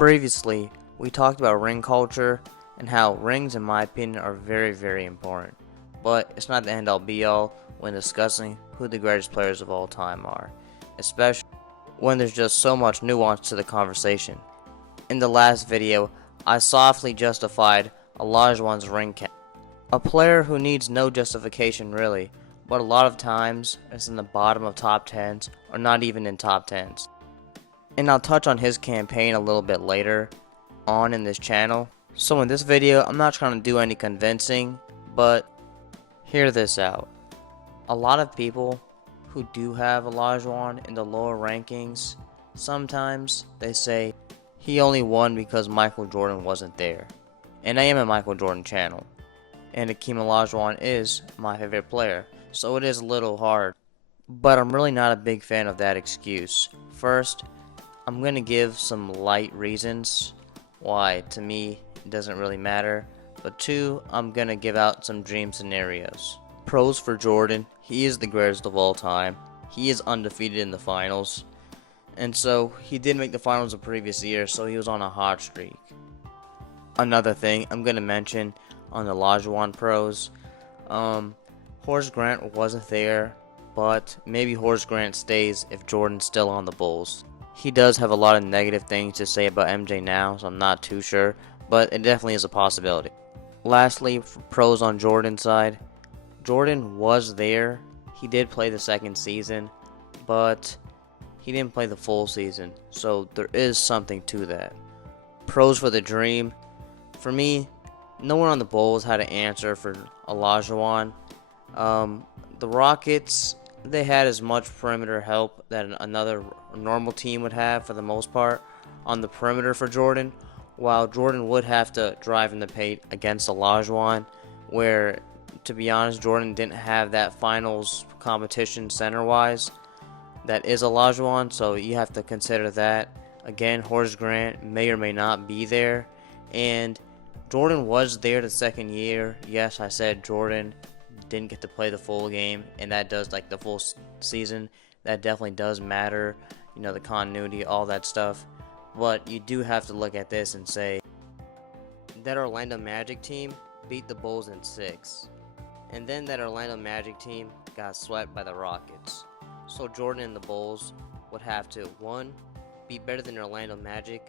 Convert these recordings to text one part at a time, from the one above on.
Previously, we talked about ring culture and how rings, in my opinion, are very, very important. But it's not the end-all be-all when discussing who the greatest players of all time are, especially when there's just so much nuance to the conversation. In the last video, I softly justified Olajuwon's ring count. A player who needs no justification really, but a lot of times is in the bottom of top 10s or not even in top 10s. And I'll touch on his campaign a little bit later on in this channel. So in this video, I'm not trying to do any convincing, but hear this out. A lot of people who do have Olajuwon in the lower rankings, sometimes they say he only won because Michael Jordan wasn't there. And I am a Michael Jordan channel, and Hakeem Olajuwon is my favorite player, so it is a little hard. But I'm really not a big fan of that excuse. First, I'm going to give some light reasons why to me it doesn't really matter. But two, I'm going to give out some dream scenarios. Pros for Jordan: he is the greatest of all time. He is undefeated in the finals. And so he did make the finals the previous year, so he was on a hot streak. Another thing I'm going to mention on the Olajuwon pros, Horace Grant wasn't there, but maybe Horace Grant stays if Jordan's still on the Bulls. He does have a lot of negative things to say about MJ now, so I'm not too sure, but it definitely is a possibility. Lastly, for pros on Jordan's side, Jordan was there. He did play the second season, but he didn't play the full season, so there is something to that. Pros for the dream: for me, no one on the Bulls had an answer for Olajuwon. The Rockets, they had as much perimeter help that another normal team would have for the most part on the perimeter for Jordan, while Jordan would have to drive in the paint against Olajuwon, where, to be honest, Jordan didn't have that finals competition center-wise that is Olajuwon, so you have to consider that. Again, Horace Grant may or may not be there, and Jordan was there the second year. Yes, I said Jordan didn't get to play the full game, and that does, like, the full season, that definitely does matter, you know, the continuity, all that stuff. But you do have to look at this and say that Orlando Magic team beat the Bulls in 6, and then that Orlando Magic team got swept by the Rockets. So Jordan and the Bulls would have to, 1, be better than Orlando Magic,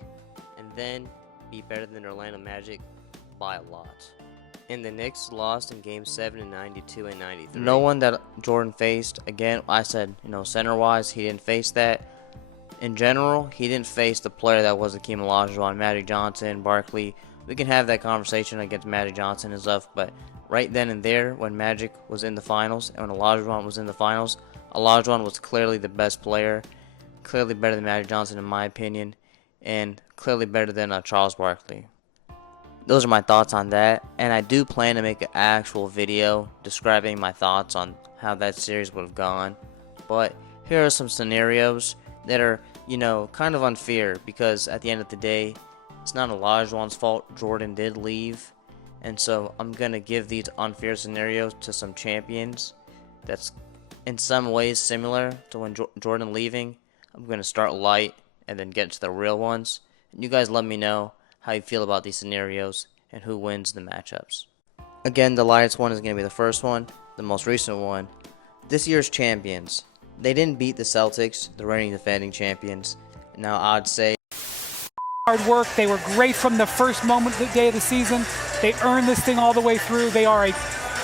and then be better than Orlando Magic by a lot. And the Knicks lost in Game 7 in 92 and 93. No one that Jordan faced, again, I said, you know, center-wise, he didn't face that. In general, he didn't face the player that was Hakeem Olajuwon, Magic Johnson, Barkley. We can have that conversation against Magic Johnson and stuff, but right then and there, when Magic was in the finals and when Olajuwon was in the finals, Olajuwon was clearly the best player, clearly better than Magic Johnson in my opinion, and clearly better than Charles Barkley. Those are my thoughts on that, and I do plan to make an actual video describing my thoughts on how that series would have gone. But here are some scenarios that are, you know, kind of unfair, because at the end of the day, it's not Olajuwon's fault. Jordan did leave, and so I'm going to give these unfair scenarios to some champions that's in some ways similar to when Jordan leaving. I'm going to start light and then get to the real ones. And you guys let me know how you feel about these scenarios and who wins the matchups. Again, the lightest one is going to be the first one, the most recent one. This year's champions. They didn't beat the Celtics, the reigning defending champions. Now I'd say hard work. They were great from the first moment, the day of the season. They earned this thing all the way through. They are a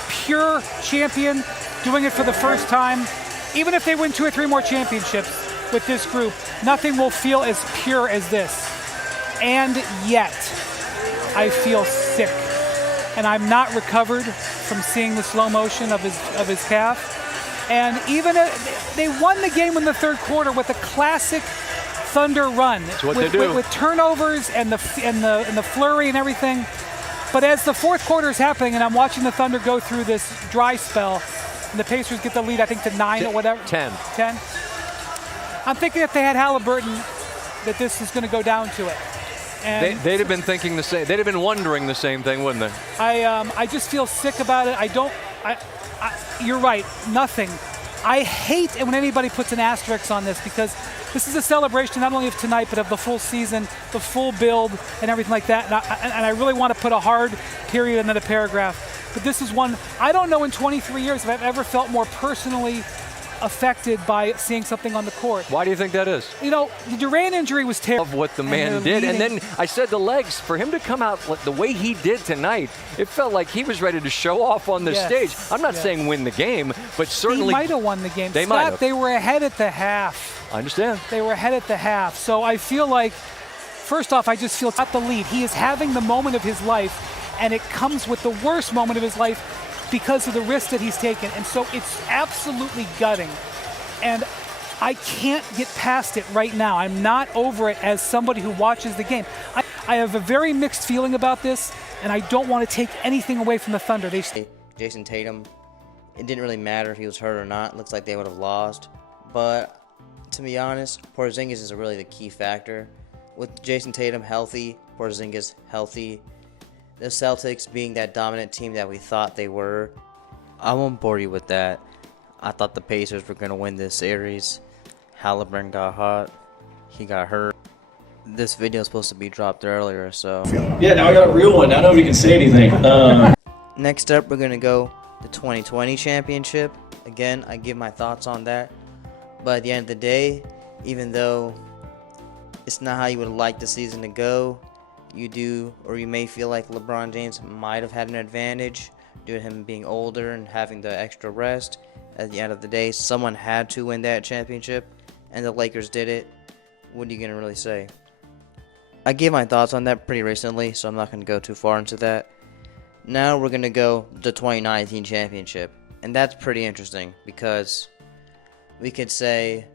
pure champion, doing it for the first time. Even if they win 2 or 3 more championships with this group, nothing will feel as pure as this. And yet, I feel sick. And I'm not recovered from seeing the slow motion of his calf. And even they won the game in the third quarter with a classic Thunder run. That's what they do. With turnovers and the flurry and everything. But as the fourth quarter is happening, and I'm watching the Thunder go through this dry spell, and the Pacers get the lead, I think, to 9 or whatever. 10. I'm thinking if they had Halliburton, that this is going to go down to it. And they'd have been thinking the same. They'd have been wondering the same thing, wouldn't they? I just feel sick about it. You're right. Nothing I hate it when anybody puts an asterisk on this, because this is a celebration not only of tonight, but of the full season, the full build, and everything like that. And I really want to put a hard period and then a paragraph. But this is one, I don't know in 23 years if I've ever felt more personally affected by seeing something on the court. Why do you think that is? You know, the Durant injury was terrible. Of what the man did. And then I said the legs, for him to come out the way he did tonight, it felt like he was ready to show off on the stage. I'm not saying win the game, but certainly. He might have won the game. They might have. They were ahead at the half. I understand. They were ahead at the half. So I feel like, first off, I just feel at the lead. He is having the moment of his life, and it comes with the worst moment of his life because of the risk that he's taken. And so it's absolutely gutting. And I can't get past it right now. I'm not over it as somebody who watches the game. I have a very mixed feeling about this, and I don't want to take anything away from the Thunder. Jason Tatum, it didn't really matter if he was hurt or not. Looks like they would have lost. But to be honest, Porzingis is really the key factor. With Jason Tatum healthy, Porzingis healthy, the Celtics being that dominant team that we thought they were, I won't bore you with that. I thought the Pacers were going to win this series. Halliburton got hot. He got hurt. This video is supposed to be dropped earlier, so. Yeah, now I got a real one. Now nobody can say anything. Next up, we're going to go the 2020 championship. Again, I give my thoughts on that. But at the end of the day, even though it's not how you would like the season to go, you do, or you may feel like LeBron James might have had an advantage due to him being older and having the extra rest. At the end of the day, someone had to win that championship, and the Lakers did it. What are you going to really say? I gave my thoughts on that pretty recently, so I'm not going to go too far into that. Now we're going to go the 2019 championship, and that's pretty interesting because we could say,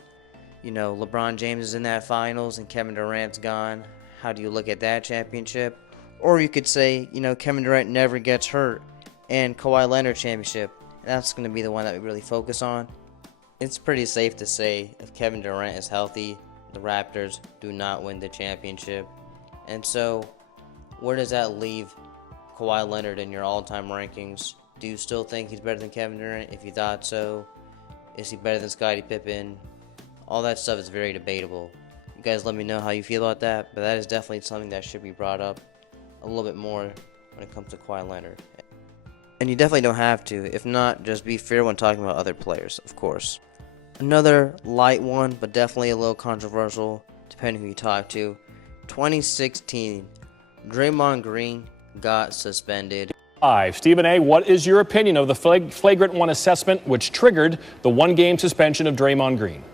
you know, LeBron James is in that finals and Kevin Durant's gone. How do you look at that championship? Or you could say, you know, Kevin Durant never gets hurt and Kawhi Leonard championship. That's going to be the one that we really focus on. It's pretty safe to say if Kevin Durant is healthy, the Raptors do not win the championship. And so, where does that leave Kawhi Leonard in your all-time rankings? Do you still think he's better than Kevin Durant? If you thought so, is he better than Scottie Pippen? All that stuff is very debatable. You guys let me know how you feel about that, but that is definitely something that should be brought up a little bit more when it comes to Kawhi Leonard. And you definitely don't have to. If not, just be fair when talking about other players, of course. Another light one, but definitely a little controversial, depending who you talk to. 2016, Draymond Green got suspended. Stephen A., what is your opinion of the flagrant one assessment which triggered the one-game suspension of Draymond Green?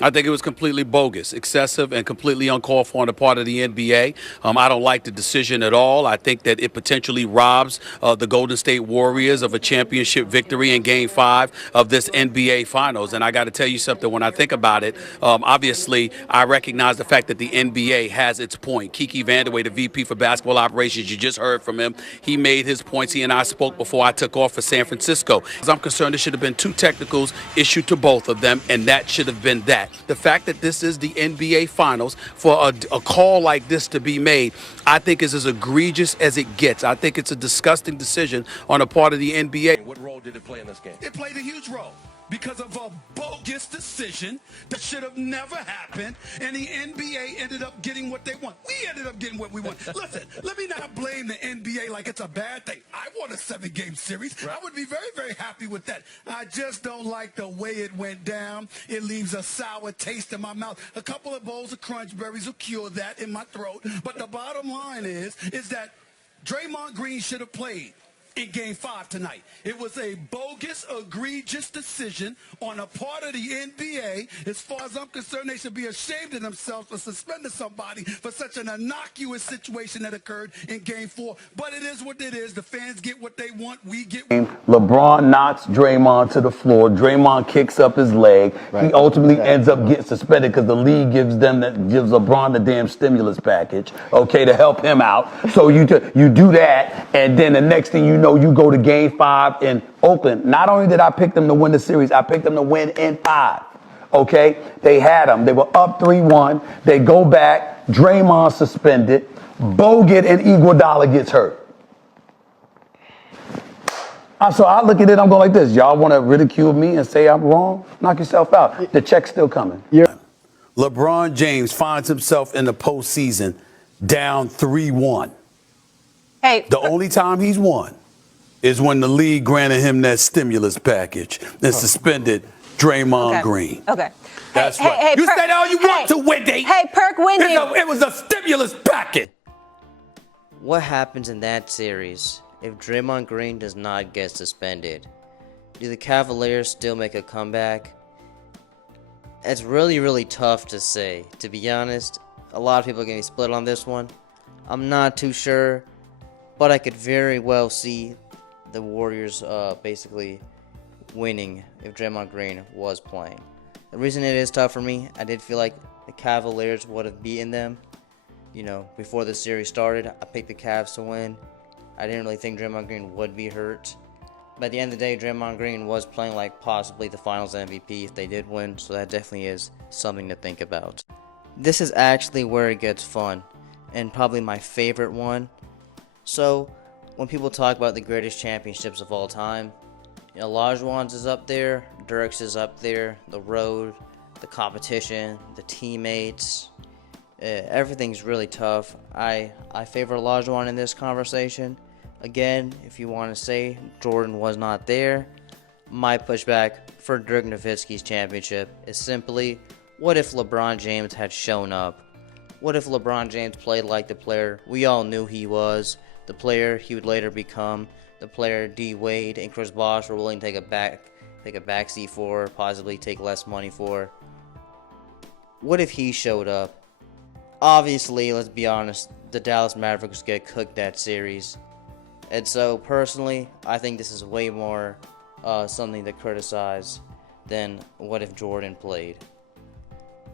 I think it was completely bogus, excessive, and completely uncalled for on the part of the NBA. I don't like the decision at all. I think that it potentially robs the Golden State Warriors of a championship victory in Game 5 of this NBA Finals. And I got to tell you something, when I think about it, obviously I recognize the fact that the NBA has its point. Kiki Vandeweghe, the VP for basketball operations, you just heard from him. He made his points. He and I spoke before I took off for San Francisco. As I'm concerned, there should have been 2 technicals issued to both of them, and that should have been that. The fact that this is the NBA Finals, for a call like this to be made, I think is as egregious as it gets. I think it's a disgusting decision on the part of the NBA. What role did it play in this game? It played a huge role because of a bogus decision that should have never happened, and the NBA ended up getting what they want. We ended up getting what we want. Listen, let me not blame the NBA like it's a bad thing. I want a 7-game series. I would be very, very happy with that. I just don't like the way it went down. It leaves a sour taste in my mouth. A couple of bowls of crunch berries will cure that in my throat. But the bottom line is that Draymond Green should have played in Game 5 tonight. It was a bogus, egregious decision on a part of the NBA. As far as I'm concerned, they should be ashamed of themselves for suspending somebody for such an innocuous situation that occurred in Game 4. But it is what it is. The fans get what they want. We get. LeBron knocks Draymond to the floor. Draymond kicks up his leg. Right. He ultimately ends up getting suspended because the league gives LeBron the damn stimulus package, okay, to help him out. So you do that, and then the next thing you know, you go to Game 5 in Oakland. Not only did I pick them to win the series, I picked them to win in 5. Okay? They had them. They were up 3-1. They go back. Draymond suspended. Bogut and Iguodala gets hurt. So I look at it, I'm going like this. Y'all want to ridicule me and say I'm wrong? Knock yourself out. The check's still coming. LeBron James finds himself in the postseason down 3-1. Hey, the only time he's won is when the league granted him that stimulus package and suspended Draymond Green. Okay. That's hey, right. Hey, you say all you want to, Wendy. Hey, Perk, Wendy. It was a stimulus package. What happens in that series if Draymond Green does not get suspended? Do the Cavaliers still make a comeback? It's really, really tough to say. To be honest, a lot of people are going to be split on this one. I'm not too sure, but I could very well see the Warriors basically winning if Draymond Green was playing. The reason it is tough for me, I did feel like the Cavaliers would have beaten them. You know, before the series started, I picked the Cavs to win. I didn't really think Draymond Green would be hurt. But at the end of the day, Draymond Green was playing like possibly the Finals MVP if they did win, so that definitely is something to think about. This is actually where it gets fun, and probably my favorite one. So, when people talk about the greatest championships of all time, Olajuwon's is up there, Dirk's is up there, the road, the competition, the teammates, everything's really tough. I favor Olajuwon in this conversation. Again, if you want to say Jordan was not there, my pushback for Dirk Nowitzki's championship is simply, what if LeBron James had shown up? What if LeBron James played like the player we all knew he was, the player he would later become, the player D. Wade and Chris Bosh were willing to take a backseat for, possibly take less money for? What if he showed up? Obviously, let's be honest, the Dallas Mavericks get cooked that series. And so, personally, I think this is way more something to criticize than what if Jordan played.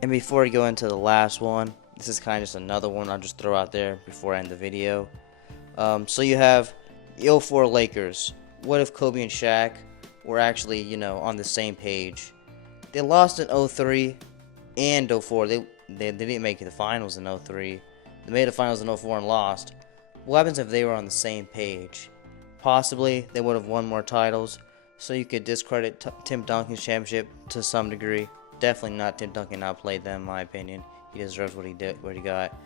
And before we go into the last one, this is kind of just another one I'll just throw out there before I end the video. So you have the 04 Lakers. What if Kobe and Shaq were actually, on the same page? They lost in 03 and 04. They didn't make the finals in 03. They made the finals in 04 and lost. What happens if they were on the same page? Possibly they would have won more titles, so you could discredit Tim Duncan's championship to some degree. Definitely not Tim Duncan outplayed them, in my opinion. He deserves what he got.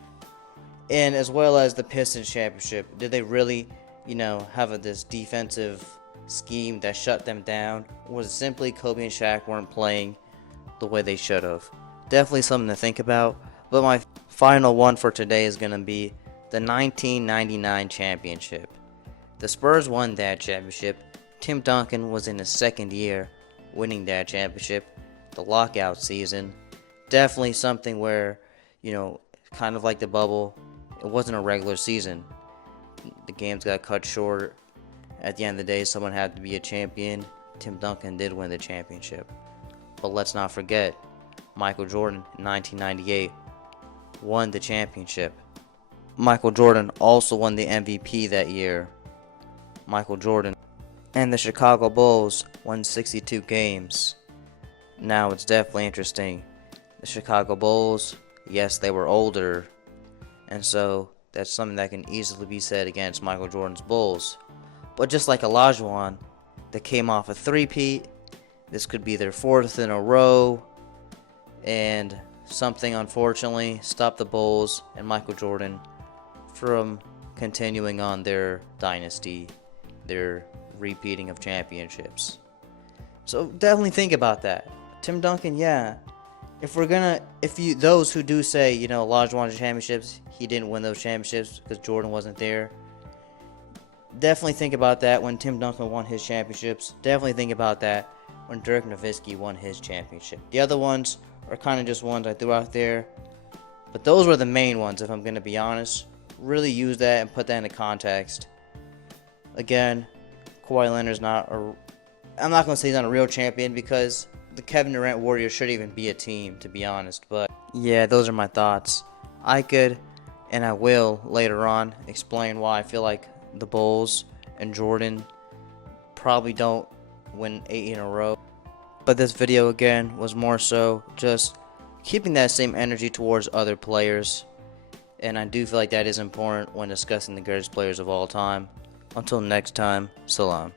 And as well as the Pistons championship, did they really, have this defensive scheme that shut them down? Or was it simply Kobe and Shaq weren't playing the way they should have? Definitely something to think about. But my final one for today is going to be the 1999 championship. The Spurs won that championship. Tim Duncan was in his second year winning that championship. The lockout season. Definitely something where, kind of like the bubble, it wasn't a regular season. The games got cut short. At the end of the day, someone had to be a champion. Tim Duncan did win the championship. But let's not forget, Michael Jordan in 1998 won the championship. Michael Jordan also won the MVP that year. Michael Jordan and the Chicago Bulls won 62 games. Now it's definitely interesting. The Chicago Bulls, yes, they were older, and so that's something that can easily be said against Michael Jordan's Bulls. But just like Olajuwon, they came off a three-peat. This could be their fourth in a row, and something unfortunately stopped the Bulls and Michael Jordan from continuing on their dynasty, their repeating of championships. So definitely think about that. Tim Duncan, yeah. Those who do say, Olajuwon won championships, he didn't win those championships because Jordan wasn't there. Definitely think about that when Tim Duncan won his championships. Definitely think about that when Dirk Nowitzki won his championship. The other ones are kind of just ones I threw out there. But those were the main ones, if I'm going to be honest. Really use that and put that into context. Again, Kawhi Leonard's I'm not going to say he's not a real champion because the Kevin Durant Warriors should even be a team, to be honest. But yeah, those are my thoughts. I could, and I will later on, explain why I feel like the Bulls and Jordan probably don't win 8 in a row. But this video, again, was more so just keeping that same energy towards other players. And I do feel like that is important when discussing the greatest players of all time. Until next time, salam.